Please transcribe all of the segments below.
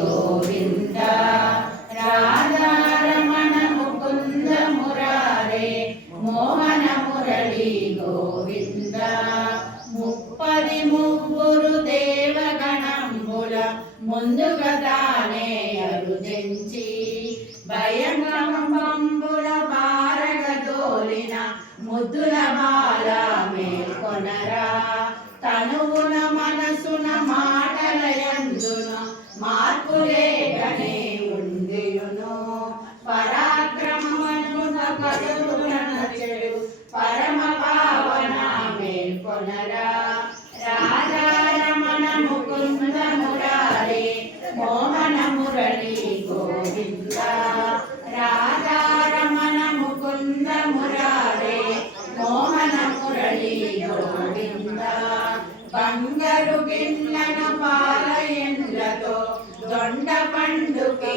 గోవింద రాధారమణ ముకుంద మురారే మోహన మురళీ గోవింద ముప్పది ముగ్గురు దేవగణంబుల ముందుగా తానే అరుదించి భయంబంబుల బారగదోలిన ముద్దుల బాల మేల్కొనరా తనువున మనసున మాటలయందున మార్పులేకనే ఉండియును పరాక్రమమున కదులున చెడు పరమ పావన మేల్కొనరా రాధారమణ ముకుంద మురారే మోహన మురళీ గోవింద రాధారమణ ముకుంద మురారే మోహన మురళీ గోవింద బంగారు గిన్నెన పాలయండ్లతో దొండ పండుకే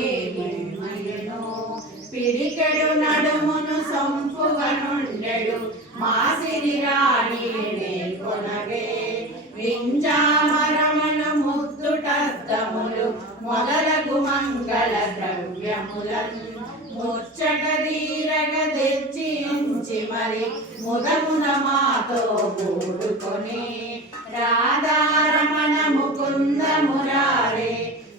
మయును పిడికెడు నడుమును సొంపుగా నుండెడు మాసిని రాణి మేల్కొనవే వింజామరములు ముద్దుటద్దములు మొదలగు మంగళ ద్రవ్యములను ముచ్చట దీరగ తెచ్చి ఉంచి మరి ముదమున మాతో కూడుకొని రాధారమణ ముకుంద మురారే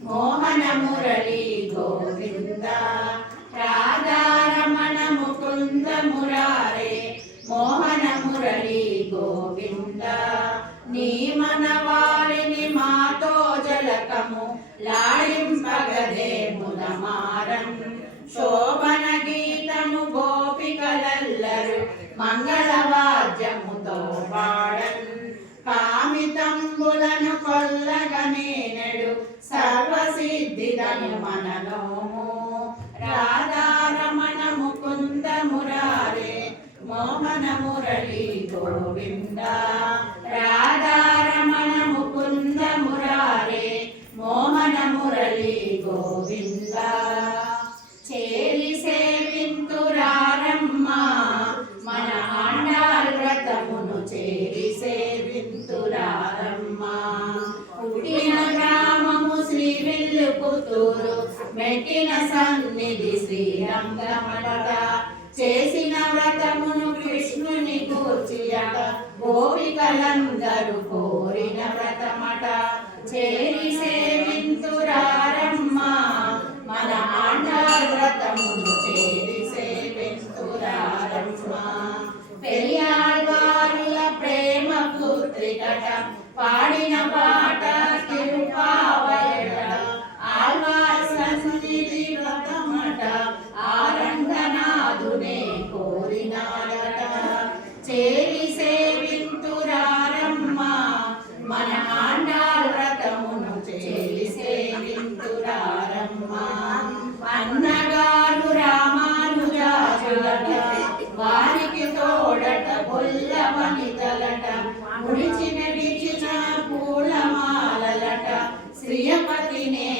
మోహన మురళీ గోవింద రాధారమణ ముకుంద మురారే మోహన మురళీ గోవింద నీ మన వారిని మాతో జలకము లాడింపగదే ముదమారం శోభన గీతము గోపికలెల్లరు మంగళవాద్యముతో పాడన్ కామితంబులను కొల్లగనేనడు సర్వసిద్ధిదను మనలోము రాధారమణ ముకుంద మురారే మోహన మురళీ గోవింద రాధారమణ ముకుంద మురారే మోహన మురళీ గోవింద చేరి సేవింతురారమ్మ మన ఆండాల్ వ్రతమును చేరి సేవింతురారమ్మ పుట్టిన గ్రామము శ్రీవిల్లుపుత్తూరు మెట్టిన సన్నిధి శ్రీరంగమట చేసిన వ్రతమును కృష్ణుని కూర్చియట గోపికలందరూ కోరిన వ్రతమట చేరి సేవింతురారమ్మ మన ఆండాల్ వ్రతమును చేరి సేవింతురారమ్మ పెరియాళ్వారుల ప్రేమ పుత్రికట పాడిన పాట తిరుపావయట ఆళ్వార్ సన్నిధి వ్రతమట ఆరంగనాథునే కోరినాడట చేరి సేవింతురారమ్మ మన ఆండాల్ వ్రతమును చేరి సేవింతురారమ్మ అన్నగారు రామానుజాచులట వారికి తోడట గొల్ల వనితలట ముడిచిన పూలమాలలట శ్రీయపతినే